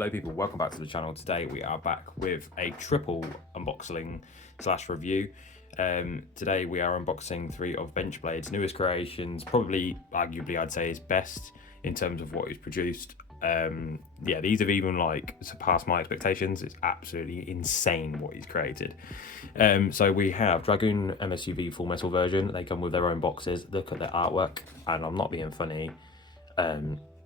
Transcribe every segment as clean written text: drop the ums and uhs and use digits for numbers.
Hello people, welcome back to the channel. Today we are back with a triple unboxing / review. Today we are unboxing 3 of BenchBlade's newest creations, probably arguably I'd say his best in terms of what he's produced. Yeah, these have even like surpassed my expectations. It's absolutely insane what he's created. So we have Dragoon MSU V full metal version. They come with their own boxes. Look at their artwork, and I'm not being funny.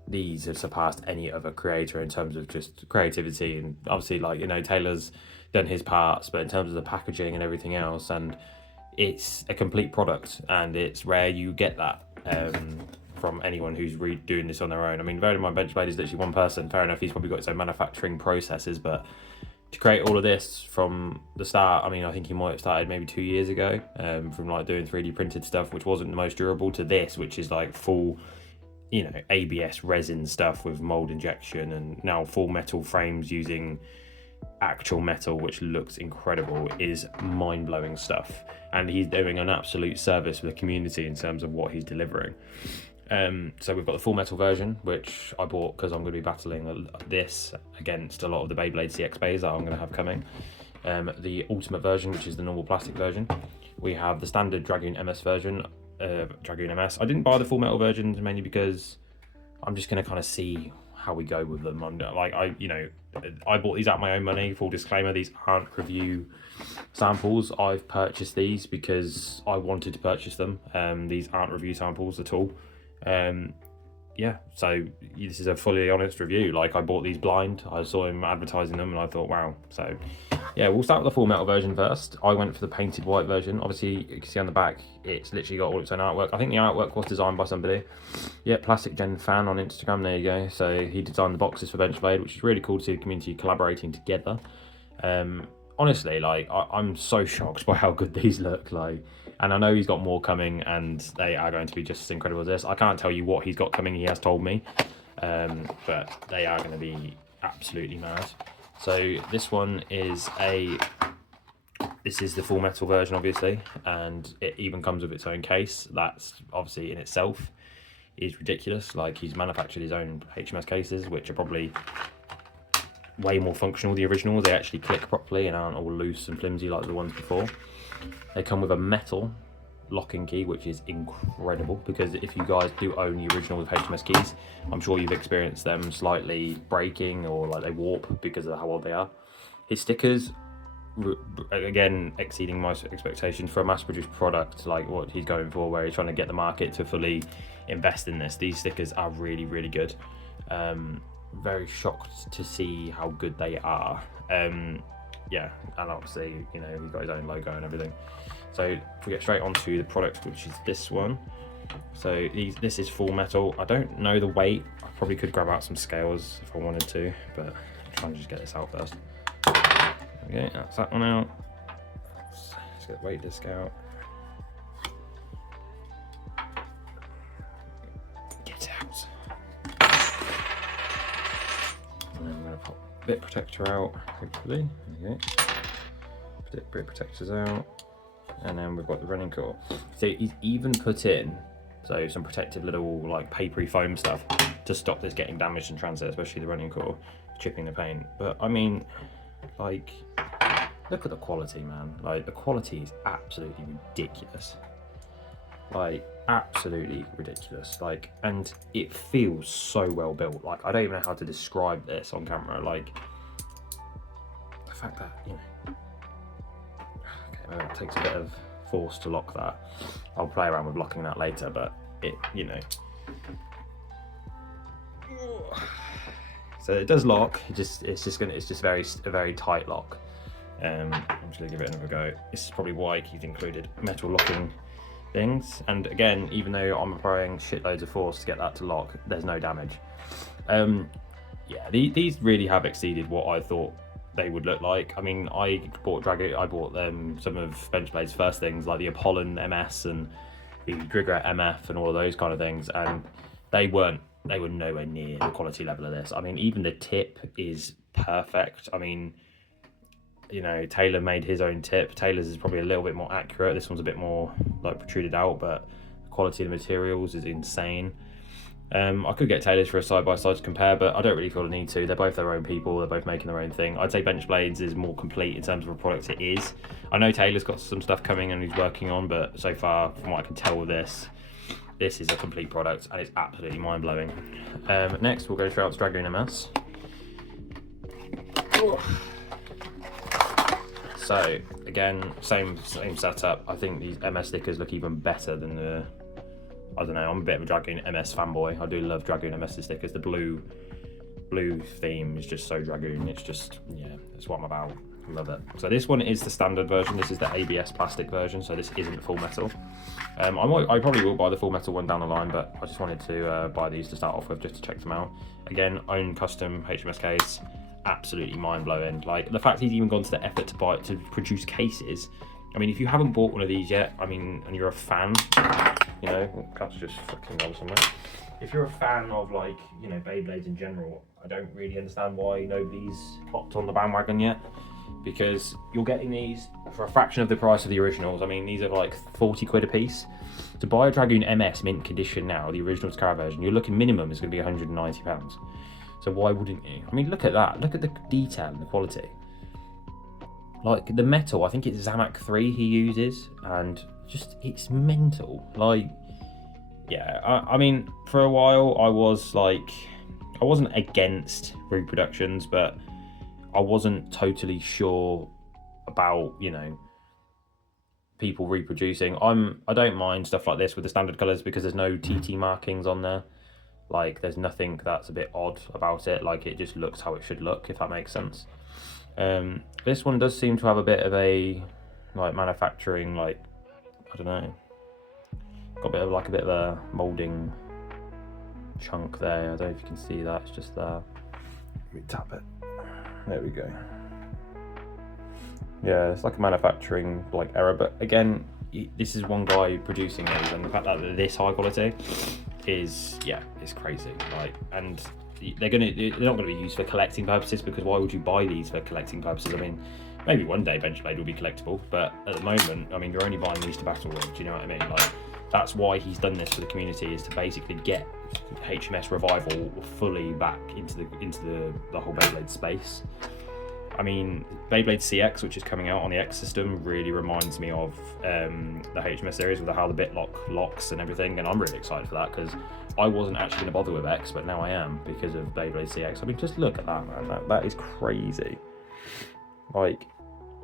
These have surpassed any other creator in terms of just creativity, and obviously, like, you know, Taylor's done his parts, but in terms of the packaging and everything else, and it's a complete product, and it's rare you get that from anyone who's doing this on their own. I mean, bearing in mind BenchBlade is literally one person. Fair enough, he's probably got his own manufacturing processes, but to create all of this from the start, I mean, I think he might have started maybe 2 years ago, from like doing 3D printed stuff, which wasn't the most durable, to this, which is like full, you know, ABS resin stuff with mold injection, and now full metal frames using actual metal, which looks incredible. Is mind-blowing stuff, and he's doing an absolute service for the community in terms of what he's delivering. So we've got the full metal version, which I bought because I'm going to be battling this against a lot of the Beyblade CX bays that I'm going to have coming. The ultimate version, which is the normal plastic version. We have the standard Dragoon MS version. Dragoon MS. I didn't buy the full metal versions mainly because I'm just going to kind of see how we go with them. I bought these out of my own money. Full disclaimer, these aren't review samples. I've purchased these because I wanted to purchase them. These aren't review samples at all. Yeah, so this is a fully honest review. Like, I bought these blind. I saw him advertising them and I thought, wow. So yeah, we'll start with the full metal version first. I went for the painted white version. Obviously, you can see on the back, it's literally got all its own artwork. I think the artwork was designed by somebody. Yeah, Plastic Gen Fan on Instagram, there you go. So he designed the boxes for BenchBlade, which is really cool to see the community collaborating together. Honestly, like, I'm so shocked by how good these look like. And I know he's got more coming, and they are going to be just as incredible as this. I can't tell you what he's got coming, he has told me. But they are going to be absolutely mad. So this one is this is the full metal version, obviously, and it even comes with its own case. That's obviously in itself is ridiculous. Like, he's manufactured his own HMS cases, which are probably way more functional. The originals, they actually click properly and aren't all loose and flimsy like the ones before. They come with a metal locking key, which is incredible, because if you guys do own the original with HMS keys, I'm sure you've experienced them slightly breaking or like they warp because of how old they are. His stickers, again, exceeding my expectations for a mass-produced product like what he's going for, where he's trying to get the market to fully invest in this. These stickers are really, really good. Very shocked to see how good they are. Yeah, and obviously, you know, he's got his own logo and everything. So if we get straight onto the product, which is this one. So this is full metal. I don't know the weight. I probably could grab out some scales if I wanted to, but I'm trying to just get this out first. Okay, that's that one out. Let's get the weight disc out. Get out. And then I'm going to pop bit protector out, hopefully. Okay. Bit protectors out. And then we've got the running core. So he's even put in some protective little like papery foam stuff to stop this getting damaged in transit, especially the running core, chipping the paint. But I mean, like, look at the quality, man. Like, the quality is absolutely ridiculous. Like, absolutely ridiculous. Like, and it feels so well built. Like, I don't even know how to describe this on camera. Like, the fact that, you know, okay, it takes a bit of force to lock that. I'll play around with locking that later, but it, you know, so it does lock. It's just a very tight lock. I'm just gonna give it another go. This is probably why he's included metal locking things, and again, even though I'm applying shitloads of force to get that to lock, there's no damage. Yeah, these really have exceeded what I thought they would look like. I mean, I bought some of BenchBlade's first things, like the Apollon MS and the Trigger MF and all of those kind of things, and they were nowhere near the quality level of this. I mean, even the tip is perfect. I mean, you know, Taylor made his own tip. Taylor's is probably a little bit more accurate. This one's a bit more like protruded out, but the quality of the materials is insane. I could get Taylor's for a side-by-side to compare, but I don't really feel the need to. They're both their own people. They're both making their own thing. I'd say BenchBlades is more complete in terms of a product it is. I know Taylor's got some stuff coming and he's working on, but so far, from what I can tell with this is a complete product and it's absolutely mind-blowing. Next, we'll go straight out to Dragoon MS. So, again, same setup. I think these MS stickers look even better than the... I don't know, I'm a bit of a Dragoon MS fanboy. I do love Dragoon MS stickers. The blue theme is just so Dragoon. It's just, yeah, that's what I'm about. I love it. So this one is the standard version. This is the ABS plastic version, so this isn't full metal. I probably will buy the full metal one down the line, but I just wanted to buy these to start off with, just to check them out. Again, own custom HMS case, absolutely mind-blowing. Like, the fact he's even gone to the effort to produce cases. I mean, if you haven't bought one of these yet, I mean, and you're a fan, you know, that's just fucking gone somewhere. If you're a fan of, like, you know, Beyblades in general, I don't really understand why nobody's hopped on the bandwagon yet, because you're getting these for a fraction of the price of the originals. I mean, these are like 40 quid a piece. To buy a Dragoon MS mint condition now, the original Scar version, you're looking minimum is going to be £190. So why wouldn't you? I mean, look at that. Look at the detail and the quality. Like, the metal, I think it's Zamak 3 he uses, and just, it's mental. Like, yeah, I mean, for a while I was like, I wasn't against reproductions, but I wasn't totally sure about, you know, people reproducing. I don't mind stuff like this with the standard colours because there's no TT markings on there. Like, there's nothing that's a bit odd about it. Like, it just looks how it should look, if that makes sense. This one does seem to have a bit of a, like, manufacturing, like, I don't know, got a bit of a moulding chunk there. I don't know if you can see that, it's just there. Let me tap it. There we go. Yeah, it's like a manufacturing, like, error, but again, this is one guy producing these, and the fact that they're this high quality is, yeah, it's crazy. Like, and they're not gonna be used for collecting purposes, because why would you buy these for collecting purposes? I mean, maybe one day BenchBlade will be collectible, but at the moment, I mean, you're only buying these to battle with. Do you know what I mean? Like, that's why he's done this for the community, is to basically get HMS revival fully back into the whole Beyblade space. I mean, Beyblade CX, which is coming out on the X system, really reminds me of the HMS series with how the bit locks and everything, and I'm really excited for that, because I wasn't actually going to bother with X, but now I am because of Beyblade CX. I mean, just look at that, man. That is crazy. Like,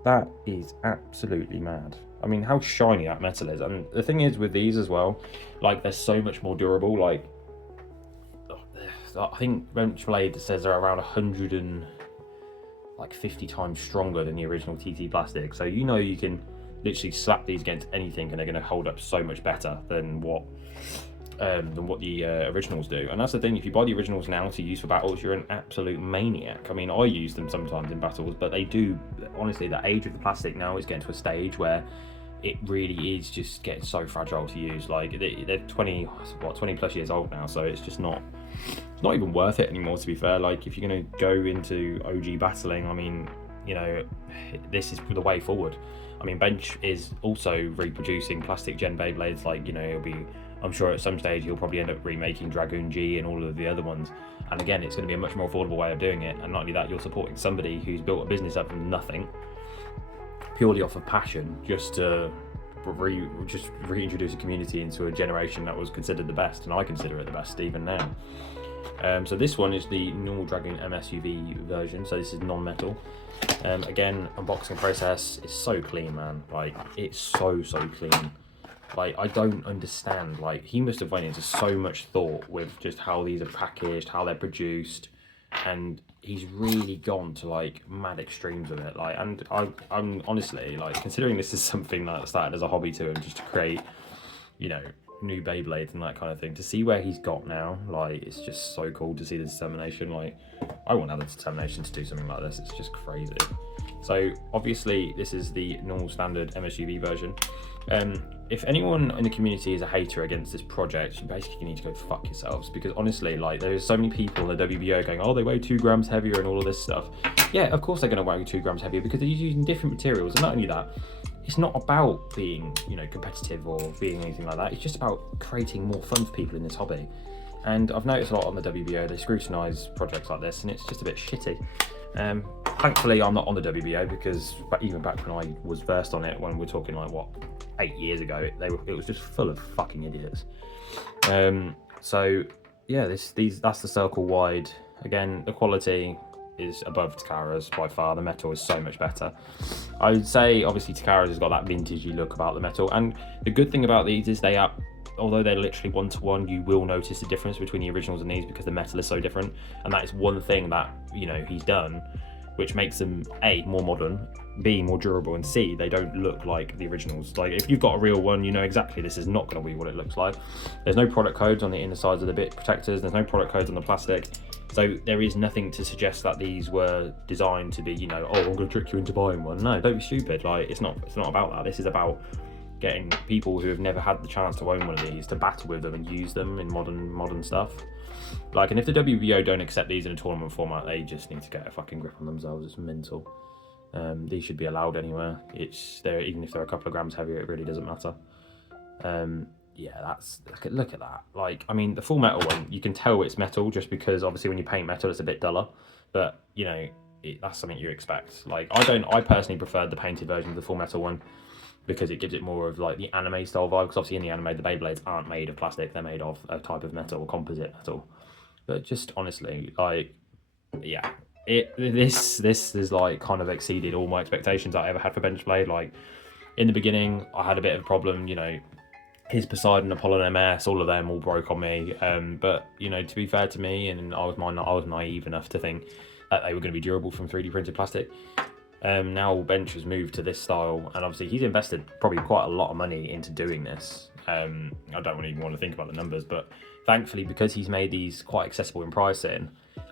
that is absolutely mad. I mean, how shiny that metal is. And the thing is with these as well, like, they're so much more durable. Like, I think BenchBlade says they're around 150 times stronger than the original TT plastic. So, you know, you can literally slap these against anything and they're going to hold up so much better than what the originals do. And that's the thing, if you buy the originals now to use for battles, you're an absolute maniac. I mean, I use them sometimes in battles, but they do, honestly, the age of the plastic now is getting to a stage where it really is just getting so fragile to use. Like, they're 20 plus years old now, so it's just not even worth it anymore, to be fair. Like, if you're going to go into OG battling, I mean, you know, this is the way forward. I mean, Bench is also reproducing plastic Gen Beyblades. Like, you know, I'm sure at some stage he'll probably end up remaking Dragoon G and all of the other ones. And again, it's going to be a much more affordable way of doing it. And not only that, you're supporting somebody who's built a business up from nothing, purely off of passion, just to reintroduce a community into a generation that was considered the best, and I consider it the best even now. So this one is the normal Dragoon MSU V version, so this is non-metal. Again, unboxing process is so clean, man. Like, it's so clean. Like, I don't understand. Like, he must have went into so much thought with just how these are packaged, how they're produced, and he's really gone to, like, mad extremes with it. Like, and I'm honestly, like, considering this is something that started as a hobby to him, just to create, you know, new Beyblades and that kind of thing, to see where he's got now, like, it's just so cool to see the determination. Like, I want to have the determination to do something like this. It's just crazy. So obviously this is the normal standard MSU V version. If anyone in the community is a hater against this project, you basically need to go fuck yourselves, because honestly, like, there's so many people in the WBO going, oh, they weigh 2 grams heavier and all of this stuff. Yeah, of course they're going to weigh 2 grams heavier, because they're using different materials. And not only that, it's not about being, you know, competitive or being anything like that. It's just about creating more fun for people in this hobby. And I've noticed a lot on the WBO, they scrutinise projects like this, and it's just a bit shitty. Thankfully, I'm not on the WBO because even back when I was versed on it, when we're talking like, what, 8 years ago, it was just full of fucking idiots. So, yeah, that's the circle wide. Again, the quality is above Takara's by far. The metal is so much better. I would say, obviously, Takara's has got that vintagey look about the metal. And the good thing about these is although they're literally one-to-one, you will notice the difference between the originals and these because the metal is so different. And that is one thing that, he's done, which makes them A, more modern, B, more durable, and C, they don't look like the originals. Like, if you've got a real one, you know exactly this is not going to be what it looks like. There's no product codes on the inner sides of the bit protectors. There's no product codes on the plastic. So there is nothing to suggest that these were designed to be, oh, I'm going to trick you into buying one. No, don't be stupid. Like, it's not about that. This is about getting people who have never had the chance to own one of these to battle with them and use them in modern stuff. Like, and if the WBO don't accept these in a tournament format, they just need to get a fucking grip on themselves. It's mental. These should be allowed anywhere. Even if they're a couple of grams heavier, it really doesn't matter. Yeah, look at that. Like, I mean, the full metal one, you can tell it's metal just because obviously when you paint metal, it's a bit duller. But that's something you expect. Like, I personally preferred the painted version of the full metal one because it gives it more of like the anime style vibe. Because obviously in the anime, the Beyblades aren't made of plastic; they're made of a type of metal, composite metal. But just honestly, like, yeah, this is like kind of exceeded all my expectations that I ever had for BenchBlade. Like, in the beginning, I had a bit of a problem, his Poseidon, Apollo MS, all of them all broke on me. But to be fair to me, and I was naive enough to think that they were going to be durable from 3D printed plastic. Now Bench has moved to this style, and obviously he's invested probably quite a lot of money into doing this. I don't even want to think about the numbers, but thankfully, because he's made these quite accessible in pricing,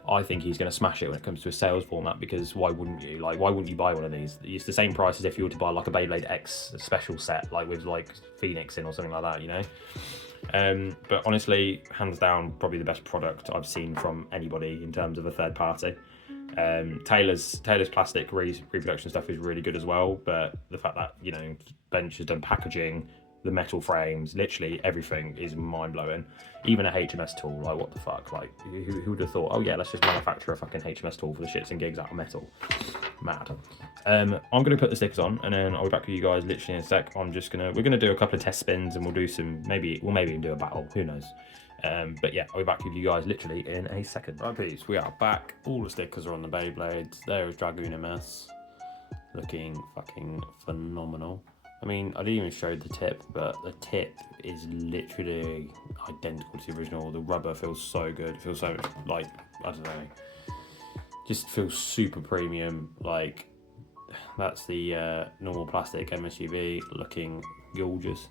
I think he's going to smash it when it comes to a sales format, because why wouldn't you? Like, why wouldn't you buy one of these? It's the same price as if you were to buy like a Beyblade X special set, like with like Phoenix in or something like that, But honestly, hands down, probably the best product I've seen from anybody in terms of a third party. Taylor's plastic reproduction stuff is really good as well, but the fact that Bench has done packaging, the metal frames, literally everything is mind-blowing. Even a HMS tool, like, what the fuck? Like, who would have thought, oh yeah, let's just manufacture a fucking HMS tool for the shits and gigs out of metal? Mad. I'm gonna put the stickers on, and then I'll be back with you guys literally in a sec. We're gonna do a couple of test spins, and we'll maybe even do a battle, who knows. But yeah, I'll be back with you guys literally in a second. Right, peeps, we are back. All the stickers are on the Beyblades. There is Dragoon MS, looking fucking phenomenal. I mean, I didn't even show the tip, but the tip is literally identical to the original. The rubber feels so good. It feels so much like, I don't know, just feels super premium. Like, that's the normal plastic MSU V, looking gorgeous.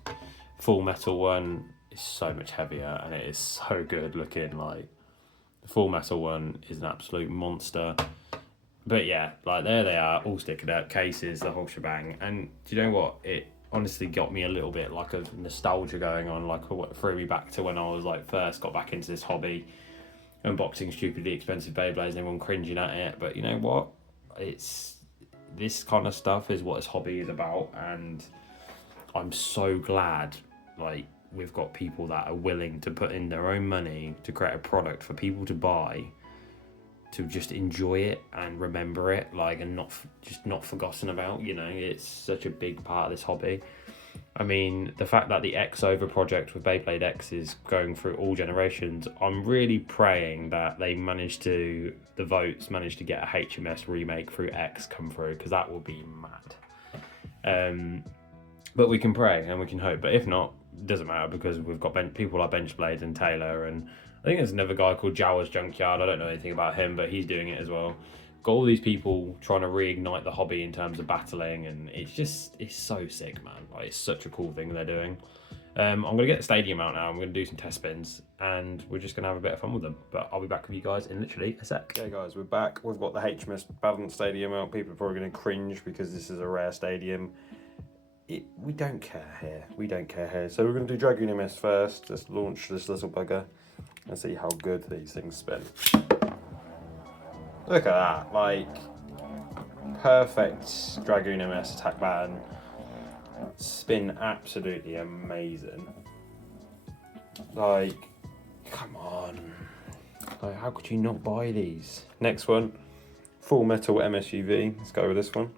Full metal one is so much heavier, and it is so good looking. Like, the full metal one is an absolute monster. But yeah, like, there they are, all stickered up, cases, the whole shebang. And do you know what? It honestly got me a little bit like a nostalgia going on, like what threw me back to when I was like first got back into this hobby, unboxing stupidly expensive Beyblades and everyone cringing at it. But you know what? It's this kind of stuff is what this hobby is about, and I'm so glad like we've got people that are willing to put in their own money to create a product for people to buy, to just enjoy it and remember it, like, and not forgotten about. It's such a big part of this hobby. I mean, the fact that the X Over project with Beyblade X is going through all generations, I'm really praying that the votes manage to get a HMS remake through X come through, because that will be mad. But we can pray and we can hope, but if not, it doesn't matter, because we've got people like BenchBlade and Taylor, and I think there's another guy called Jawa's Junkyard. I don't know anything about him, but he's doing it as well. Got all these people trying to reignite the hobby in terms of battling, and it's so sick, man. Like, it's such a cool thing they're doing. I'm going to get the stadium out now. I'm going to do some test spins, and we're just going to have a bit of fun with them. But I'll be back with you guys in literally a sec. Okay, guys, we're back. We've got the HMS Balance Stadium out. People are probably going to cringe because this is a rare stadium. We don't care here. We don't care here. So we're going to do Dragoon MS first. Just launch this little bugger and see how good these things spin. Look at that, like, perfect Dragoon MS attack button. Spin absolutely amazing. Like, Come on. Like, how could you not buy these? Next one, full metal MSU V. Let's go with this one.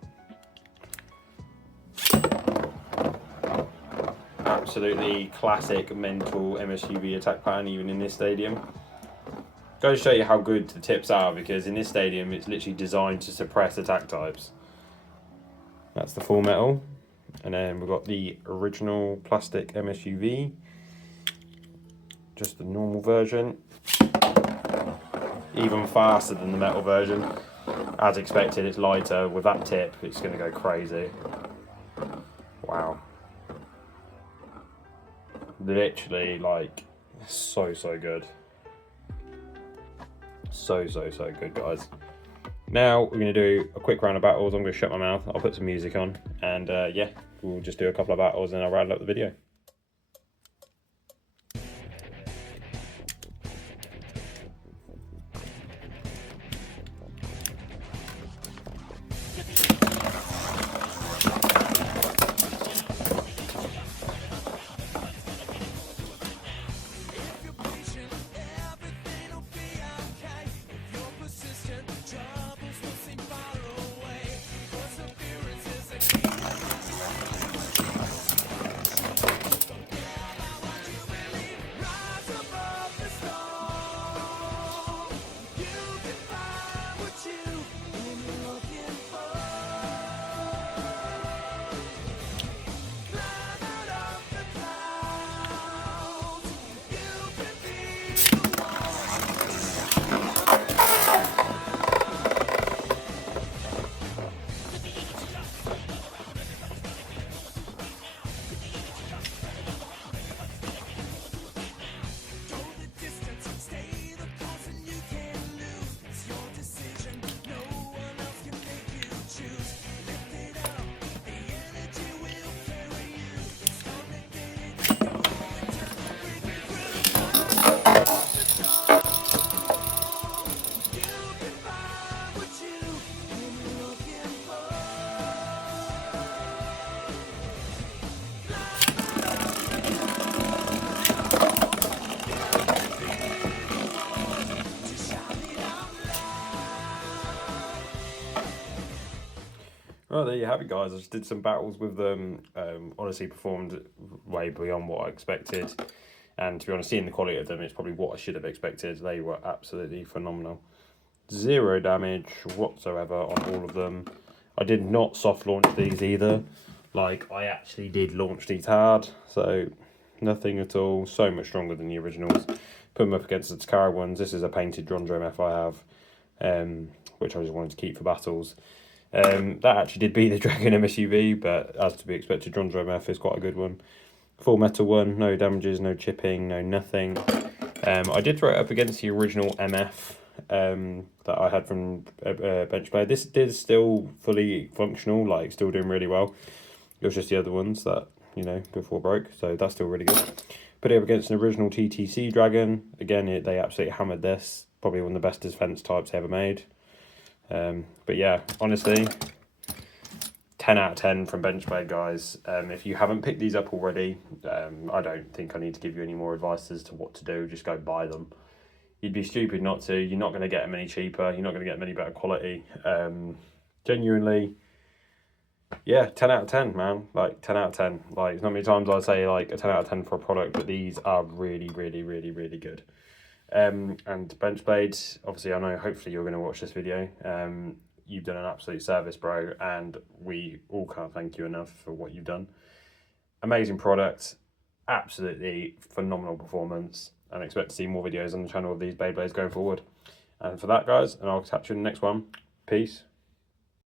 Absolutely classic mental MSU V attack pattern, even in this stadium. Goes to show you how good the tips are, because in this stadium it's literally designed to suppress attack types. That's the full metal. And then we've got the original plastic MSU V. Just the normal version. Even faster than the metal version. As expected, it's lighter. With that tip, it's going to go crazy. Wow. Literally, like, so good. So good, guys. Now we're going to do a quick round of battles. I'm going to shut my mouth. I'll put some music on. And yeah, we'll just do a couple of battles and I'll round up the video. Well, there you have it, guys. I just did some battles with them. Honestly, performed way beyond what I expected. And to be honest, seeing the quality of them, it's probably what I should have expected. They were absolutely phenomenal. 0 damage whatsoever on all of them. I did not soft launch these either. Like, I actually did launch these hard. So, nothing at all. So much stronger than the originals. Put them up against the Takara ones. This is a painted Drondro MF I have, which I just wanted to keep for battles. That actually did beat the Dragoon MSU V, but as to be expected, Drondro MF is quite a good one. Full metal one, no damages, no chipping, no nothing. I did throw it up against the original MF that I had from BenchBlade. This is still fully functional, like still doing really well. It was just the other ones that, you know, before broke, so that's still really good. Put it up against an original TTC Dragon. Again, they absolutely hammered this. Probably one of the best defense types ever made. But yeah, honestly, 10 out of 10 from BenchBlade, guys. If you haven't picked these up already, I don't think I need to give you any more advice as to what to do. Just go buy them. You'd be stupid not to. You're not going to get them any cheaper. You're not going to get them any better quality. Genuinely, yeah, 10 out of 10, man. Like, 10 out of 10. Like, it's not many times I'd say, like, a 10 out of 10 for a product, but these are really good. And BenchBlade, obviously, I know hopefully you're going to watch this video. You've done an absolute service, bro, and we all can't thank you enough for what you've done. Amazing product, absolutely phenomenal performance, and I expect to see more videos on the channel of these Beyblades going forward. And for that, guys, and I'll catch you in the next one. Peace.